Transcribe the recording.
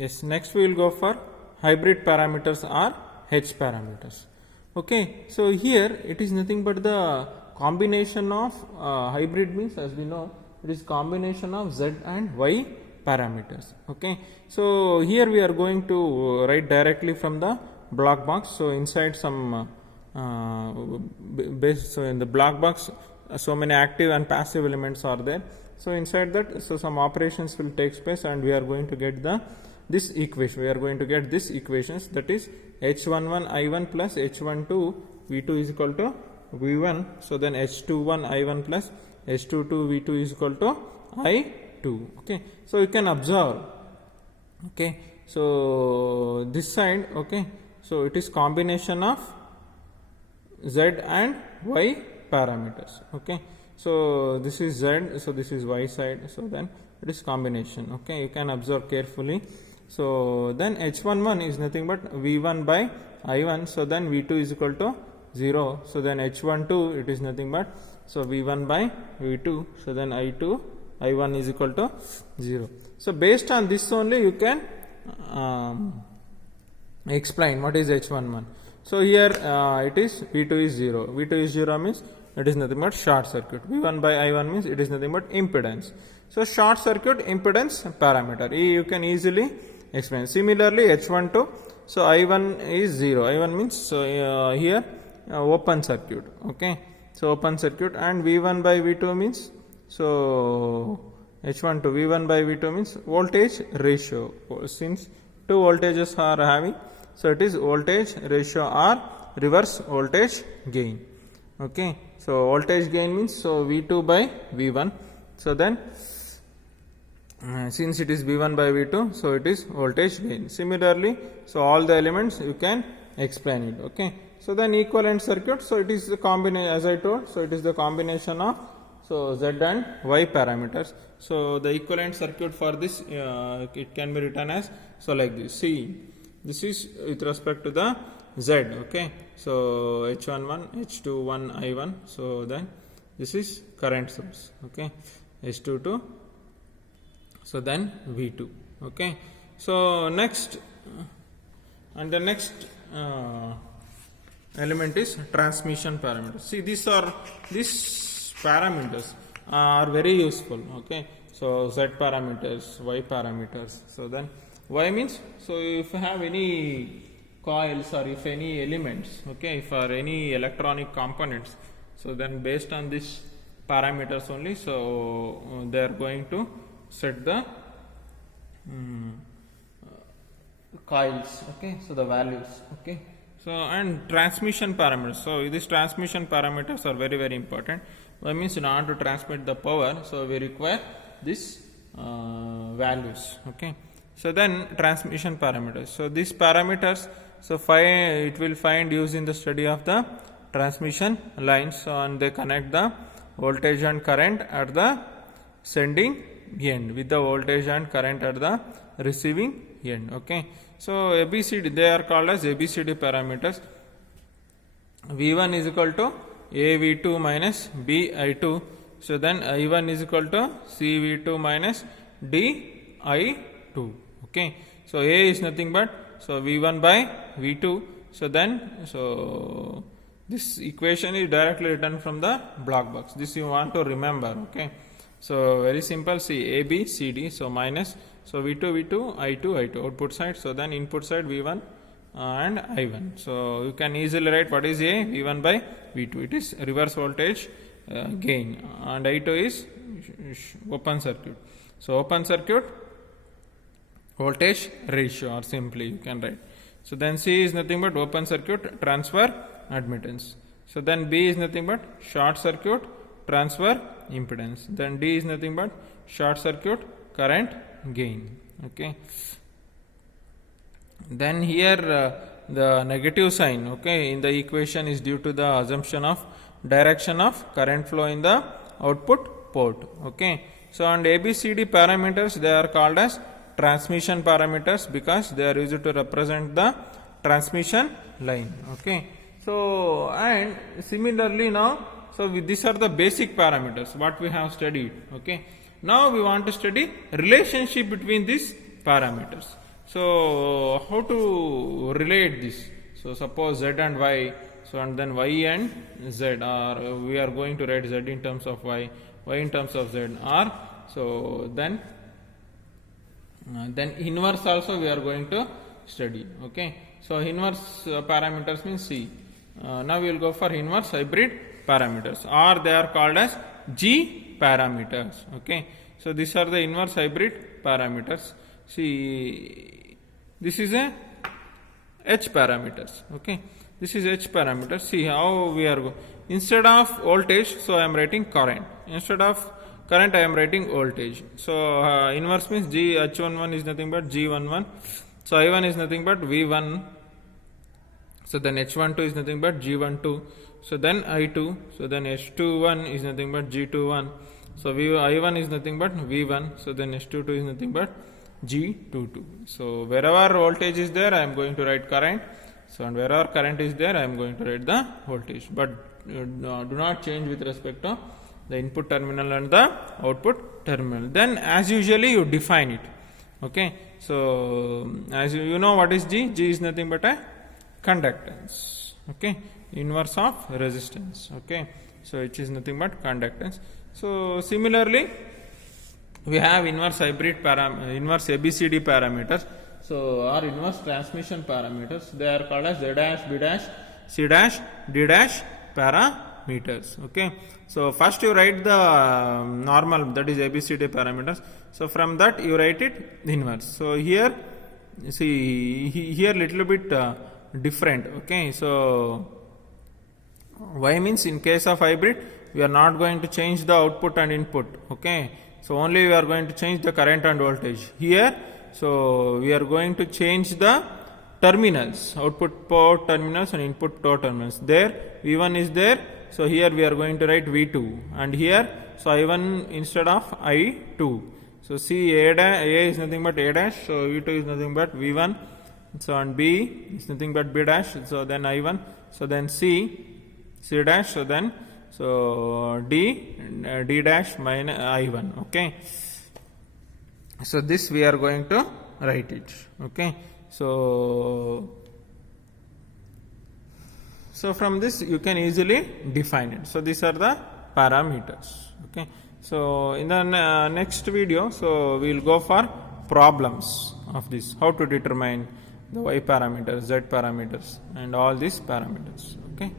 Yes, next we will go for hybrid parameters or H parameters. Okay, so here it is nothing but the combination of hybrid means, as we know, it is combination of Z and Y parameters. Okay, so here we are going to write directly from the block box. So inside some so in the block box so many active and passive elements are there. So inside that, so some operations will take place and we are going to get this equation. We are going to get this equations, that is H11 I1 plus H12 V2 is equal to V1. So then H21 I1 plus H22 V2 is equal to I2. Okay, so you can observe. Okay, so this side, okay, so it is combination of Z and Y parameters. Okay, so this is Z, so this is Y side, so then it is combination. Okay, you can observe carefully. So then H11 is nothing but V1 by I1, so then V2 is equal to 0. So then H12 it is nothing but, so V1 by V2, so then I1 is equal to 0. So based on this only you can explain what is H11. So here it is V2 is 0. V2 is 0 means it is nothing but short circuit. V1 by I1 means it is nothing but impedance. So short circuit impedance parameter, you can easily explain. Similarly H12, so I1 is 0. I1 means, so here open circuit. Okay, so open circuit, and V1 by V2 means, so H12 V1 by V2 means voltage ratio. Since two voltages are having, so it is voltage ratio or reverse voltage gain. Okay, so voltage gain means, so V2 by V1. So then since it is V1 by V2, so it is voltage gain. Similarly, so all the elements you can explain it. Okay, so then equivalent circuit, so it is the combination, as I told, so it is the combination of, so Z and Y parameters. So the equivalent circuit for this it can be written as, so like this. See, this is with respect to the Z. Okay, so H11, H21 I1, so then this is current source. Okay, H22, so then V2. Okay, so next and the next element is transmission parameters. See, these parameters are very useful. Okay, so Z parameters, Y parameters. So then Y means, so if you have any coils or if any elements, okay, if are any electronic components, so then based on this parameters only, so they are going to set the coils. Okay, so the values. Okay, so and transmission parameters, so these transmission parameters are very very important. That means in order to transmit the power, so we require this values. Okay, so then transmission parameters, so these parameters, so it will find use in the study of the transmission lines. So and they connect the voltage and current at the sending end with the voltage and current at the receiving end. Okay, so ABCD, they are called as ABCD parameters. V1 is equal to AV2 minus BI2. So then I1 is equal to CV2 minus DI2. Okay, so A is nothing but, so V1 by V2. So then, so this equation is directly written from the block box. This you want to remember. Okay, so very simple. See, A, B, C, D. So minus, so V2, V2, I2, I2 output side. So then input side V1 and I1. So you can easily write what is A, V1 by V2. It is reverse voltage gain, and I2 is open circuit. So open circuit voltage ratio, or simply you can write. So then C is nothing but open circuit transfer admittance. So then B is nothing but short circuit transfer impedance. Then D is nothing but short circuit current gain. Okay, then here the negative sign, okay, in the equation is due to the assumption of direction of current flow in the output port. Okay, so and ABCD parameters, they are called as transmission parameters because they are used to represent the transmission line. Okay, so and similarly now, so these are the basic parameters what we have studied. Okay, now we want to study relationship between these parameters. So how to relate this? So suppose z and y, so and then y and z, or we are going to write z in terms of y in terms of z, or so then inverse also we are going to study. Okay, so inverse parameters means C. Now we will go for inverse hybrid parameters, or they are called as G parameters. Okay, so these are the inverse hybrid parameters. See, this is a H parameters. Okay, this is H parameters. See how we are going. Instead of voltage, so I am writing current. Instead of current, I am writing voltage. So inverse means G H11 is nothing but G11. So I1 is nothing but V1. So then H12 is nothing but G12. So then I2. So then H21 is nothing but G21. So I1 is nothing but V1. So then H22 is nothing but G22. So wherever voltage is there, I am going to write current. So and wherever current is there, I am going to write the voltage. But do not change with respect to the input terminal and the output terminal. Then as usually you define it. Okay. So as you know what is G? G is nothing but a conductance. Okay. Inverse of resistance. Okay. So which is nothing but conductance. So similarly, we have inverse hybrid inverse ABCD parameters. So our inverse transmission parameters, they are called as Z dash, B dash, C dash, D dash parameters. Okay. So first you write the normal, that is ABCD parameters. So from that you write it inverse. So here, see here little bit different. Okay. So Y means in case of hybrid, we are not going to change the output and input. Okay. So only we are going to change the current and voltage. Here, so we are going to change the terminals, output port terminals and input port terminals. There V1 is there. So here we are going to write V2, and here so I1 instead of I2. So C A is nothing but A dash. So V2 is nothing but V1. So and B is nothing but B dash. So then I1. So then C dash. So then so D dash minus I1. Okay. So this we are going to write it. Okay. So from this you can easily define it. So these are the parameters. Okay. So in the next video, so we will go for problems of this, how to determine the Y parameters, Z parameters and all these parameters. Okay.